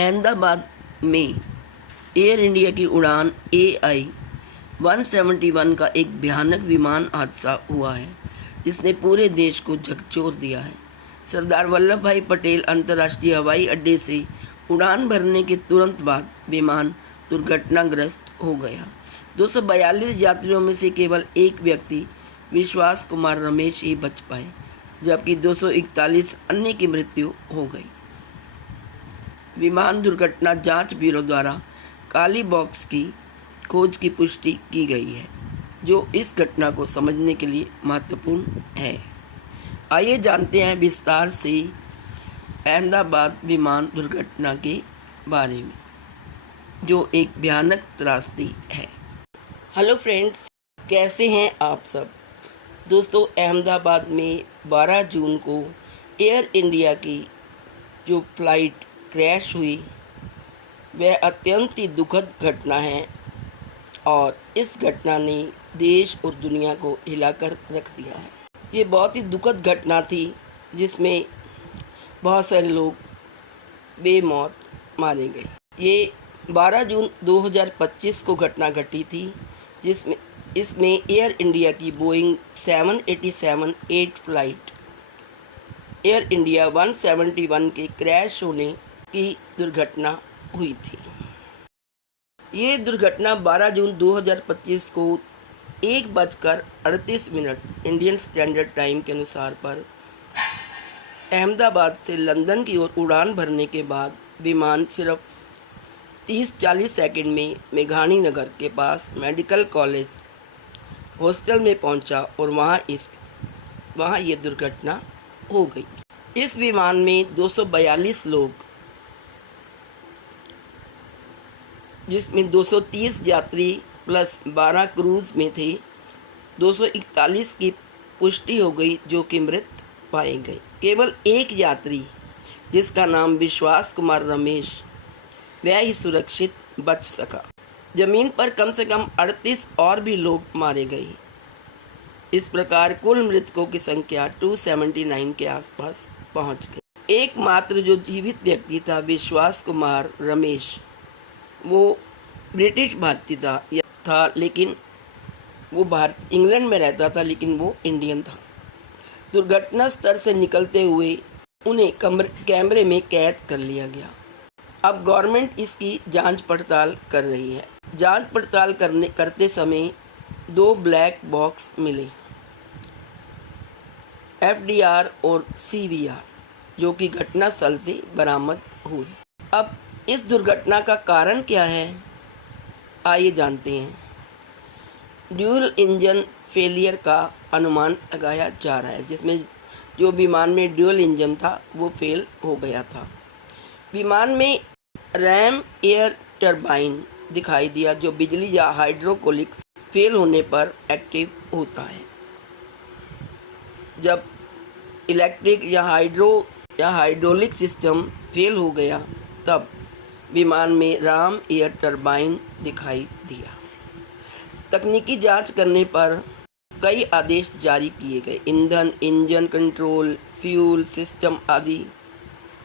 अहमदाबाद में air India की उड़ान AI 171 का एक भयानक विमान हादसा हुआ है जिसने पूरे देश को झकझोर दिया है। सरदार वल्लभ भाई पटेल अंतर्राष्ट्रीय हवाई अड्डे से उड़ान भरने के तुरंत बाद विमान दुर्घटनाग्रस्त हो गया। 242 यात्रियों में से केवल एक व्यक्ति विश्वास कुमार रमेश ही बच पाए, जबकि 241 अन्य की मृत्यु हो गई। विमान दुर्घटना जांच ब्यूरो द्वारा काली बॉक्स की खोज की पुष्टि की गई है, जो इस घटना को समझने के लिए महत्वपूर्ण है। आइए जानते हैं विस्तार से अहमदाबाद विमान दुर्घटना के बारे में, जो एक भयानक त्रासदी है। हेलो फ्रेंड्स, कैसे हैं आप सब। दोस्तों, अहमदाबाद में 12 जून को एयर इंडिया की जो फ्लाइट क्रैश हुई वह अत्यंत ही दुखद घटना है और इस घटना ने देश और दुनिया को हिलाकर रख दिया है। ये बहुत ही दुखद घटना थी जिसमें बहुत सारे लोग बेमौत मारे गए। ये 12 जून 2025 को घटना घटी थी इसमें एयर इंडिया की बोइंग 787-8 फ्लाइट एयर इंडिया 171 के क्रैश होने की दुर्घटना हुई थी। ये दुर्घटना 12 जून 2025 को 1:38 इंडियन स्टैंडर्ड टाइम के अनुसार पर अहमदाबाद से लंदन की ओर उड़ान भरने के बाद विमान सिर्फ 30-40 सेकंड में मेघानी नगर के पास मेडिकल कॉलेज हॉस्टल में पहुंचा और वहां ये दुर्घटना हो गई। इस विमान में 242 लोग, जिसमें 230 यात्री प्लस 12 क्रूज में थे। 241 की पुष्टि हो गई जो कि मृत पाए गए। केवल एक यात्री, जिसका नाम विश्वास कुमार रमेश, वह ही सुरक्षित बच सका। जमीन पर कम से कम 38 और भी लोग मारे गए। इस प्रकार कुल मृतकों की संख्या 279 के आसपास पहुंच गई। एकमात्र जो जीवित व्यक्ति था विश्वास कुमार रमेश, वो ब्रिटिश भारतीय था लेकिन वो इंग्लैंड में रहता था, लेकिन वो इंडियन था। दुर्घटना स्थल से निकलते हुए उन्हें कैमरे में कैद कर लिया गया। अब गवर्नमेंट इसकी जांच पड़ताल कर रही है। जांच पड़ताल करते समय 2 ब्लैक बॉक्स मिले, FDR और CVR, जो कि घटना स्थल से बरामद हुए। अब इस दुर्घटना का कारण क्या है, आइए जानते हैं। ड्यूल इंजन फेलियर का अनुमान लगाया जा रहा है, जिसमें जो विमान में ड्यूल इंजन था वो फेल हो गया था। विमान में रैम एयर टरबाइन दिखाई दिया, जो बिजली या हाइड्रोकोलिक्स फेल होने पर एक्टिव होता है। जब इलेक्ट्रिक या हाइड्रोलिक सिस्टम फेल हो गया तब विमान में राम एयर टरबाइन दिखाई दिया। तकनीकी जांच करने पर कई आदेश जारी किए गए। ईंधन, इंजन कंट्रोल, फ्यूल सिस्टम आदि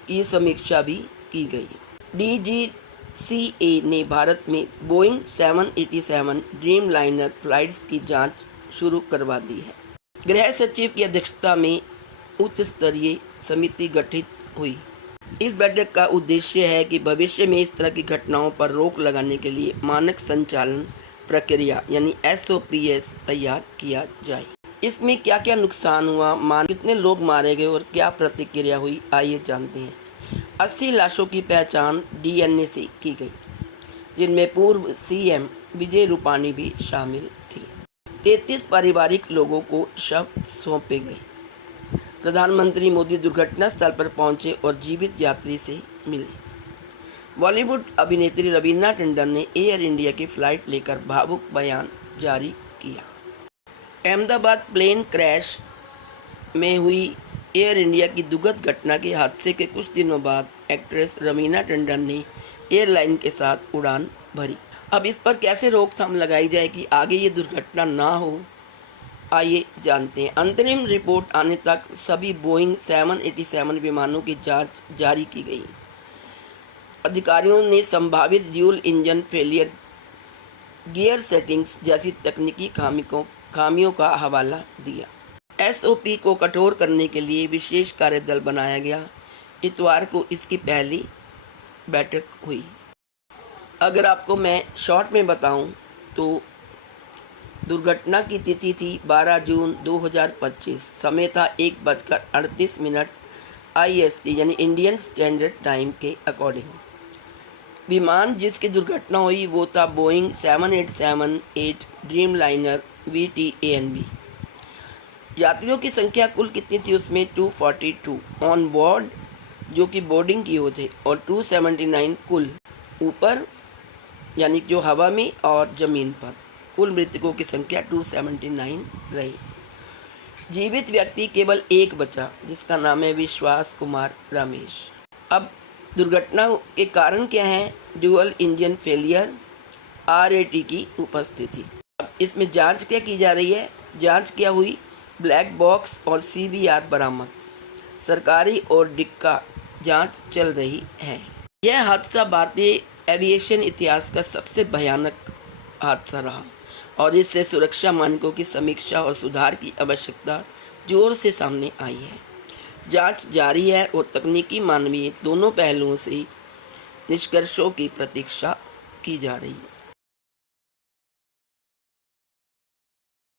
की समीक्षा भी की गई। DGCA ने भारत में बोइंग 787 ड्रीम लाइनर फ्लाइट्स की जांच शुरू करवा दी है। गृह सचिव की अध्यक्षता में उच्च स्तरीय समिति गठित हुई। इस बैठक का उद्देश्य है कि भविष्य में इस तरह की घटनाओं पर रोक लगाने के लिए मानक संचालन प्रक्रिया यानी SOPs तैयार किया जाए। इसमें क्या क्या नुकसान हुआ, कितने लोग मारे गए और क्या प्रतिक्रिया हुई, आइए जानते हैं। 80 लाशों की पहचान DNA से की गई, जिनमें पूर्व CM विजय रूपाणी भी शामिल थी। 33 पारिवारिक लोगों को शव सौंपे गए। प्रधानमंत्री मोदी दुर्घटना स्थल पर पहुंचे और जीवित यात्री से मिले। बॉलीवुड अभिनेत्री रवीना टंडन ने एयर इंडिया की फ्लाइट लेकर भावुक बयान जारी किया। अहमदाबाद प्लेन क्रैश में हुई एयर इंडिया की दुखद घटना के हादसे के कुछ दिनों बाद एक्ट्रेस रवीना टंडन ने एयरलाइन के साथ उड़ान भरी। अब इस पर कैसे रोकथाम लगाई जाए कि आगे ये दुर्घटना ना हो, आइए जानते हैं। अंतरिम रिपोर्ट आने तक सभी बोइंग 787 विमानों की जांच जारी की गई। अधिकारियों ने संभावित dual engine failure, gear settings जैसी तकनीकी खामियों का हवाला दिया। एसओपी को कठोर करने के लिए विशेष कार्यदल बनाया गया। इतवार को इसकी पहली बैठक हुई। अगर आपको मैं शॉर्ट में बताऊं तो दुर्घटना की तिथि थी 12 जून 2025। समय था 1:38 IST यानी इंडियन स्टैंडर्ड टाइम के अकॉर्डिंग। विमान जिसकी दुर्घटना हुई वो था बोइंग 7878 ड्रीम लाइनर VTANV। यात्रियों की संख्या कुल कितनी थी उसमें 242 ऑन बोर्ड जो कि बोर्डिंग की हुए थे, और 279 कुल ऊपर यानी जो हवा में और ज़मीन पर। कुल मृतकों की संख्या 279 रही। जीवित व्यक्ति केवल एक बचा जिसका नाम है विश्वास कुमार रमेश। अब दुर्घटना के कारण क्या है? ड्यूअल इंजन फेलियर, RAT की उपस्थिति। अब इसमें जांच क्या की जा रही है? जांच क्या हुई? ब्लैक बॉक्स और CVR बरामद। सरकारी और डिक्का जांच चल रही है। यह हादसा भारतीय एविएशन इतिहास का सबसे भयानक हादसा रहा और इससे सुरक्षा मानकों की समीक्षा और सुधार की आवश्यकता जोर से सामने आई है। जांच जारी है और तकनीकी मानवीय दोनों पहलुओं से निष्कर्षों की प्रतीक्षा की जा रही है।